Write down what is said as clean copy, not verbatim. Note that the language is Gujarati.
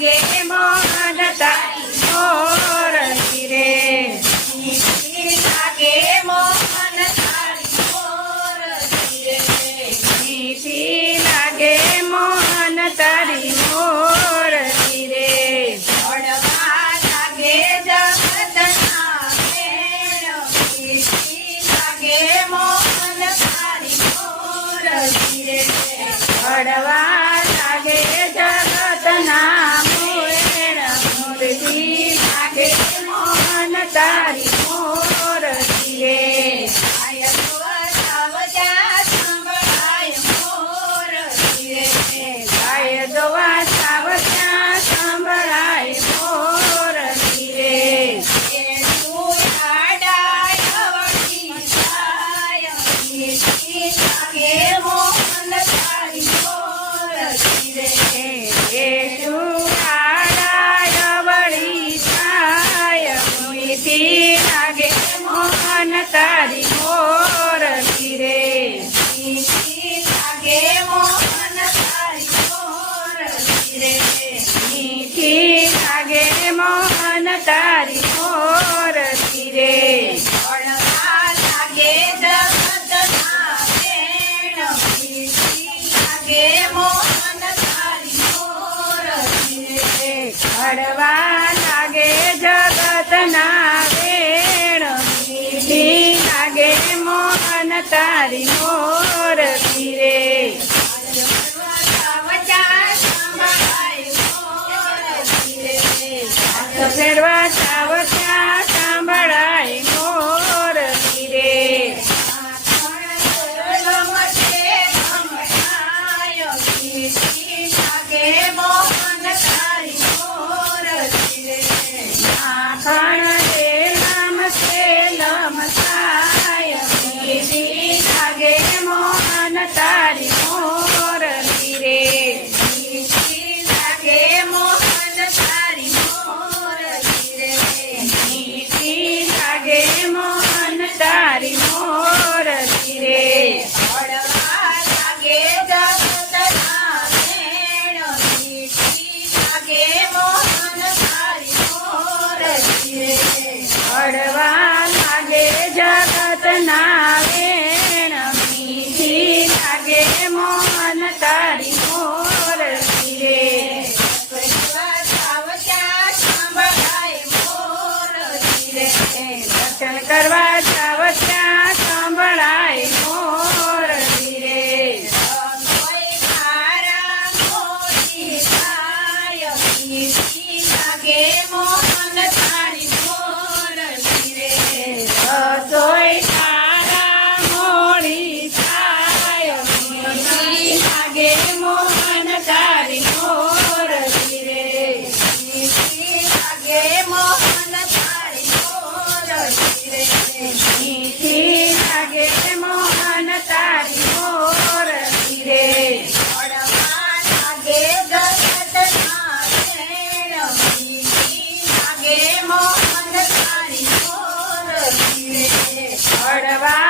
લાગે મોહન તારી મોરલી રે મીઠી લાગે મોહન તારી મોરલી રે મીઠી લાગે મોહન તારી મોરલી રે વળવા લાગે જગતના વેણ મીઠી લાગે મોહન તારી મોરલી રે વળવા લાગે જગતના વેણ મૂર્તિ લાગે મોહન તારી મોરલી રે ગાય દોવા સાવજા સંભળાય મોરલી રે ગાય દોવા સાવજા સંભળાય મોરલી રે એ તું આડાય વળી જાય મીઠી લાગે મોહન તારી મોરલી રે એ તું આડાય વળી જાય મીઠી લાગે મોહન તારી મોરલી રે મીઠી લાગે મોહન તારી મોરલી રે મીઠી લાગે મોહન તારી મોરલી રે વળવા લાગે જગતના વેણ મીઠી લાગે મોહન તારી મોરલી રે વળવા લાગે જગતના વેણ મીઠી લાગે મોહન તારી મોરલી રે ફેરવા સાવજા સંભળાય મોરલી રે મીઠી લાગે મોહન તારી મોરલી રે માખણ રે નમસ્તે લમસાય મીઠી લાગે મોહન તારી મોરલી રે મીઠી લાગે મોહન તારી મોરલી રે મીઠી લાગે મોહન તારી મોરલી રે વળવા લાગે જગતના વેણ મીઠી લાગે મોહન તારી મોરલી રે વળવા લાગે જગતના વેણ મીઠી લાગે મોહન તારી મોરલી રે દર્શન કરવા જાવ ત્યાં સંભળાય મોરલી રે મીઠી લાગે મોહન તારી મોરલી રે રસોઈ તારા મોડી થાય મીઠી લાગે મોહન તારી મોરલી રે મીઠી લાગે મોહન તારી મોરલી રે મીઠી લાગે મોહન તારી મોરલી રે વળવા લાગે જગતના વેણ મીઠી લાગે મોહન તારી મોરલી રે વળવા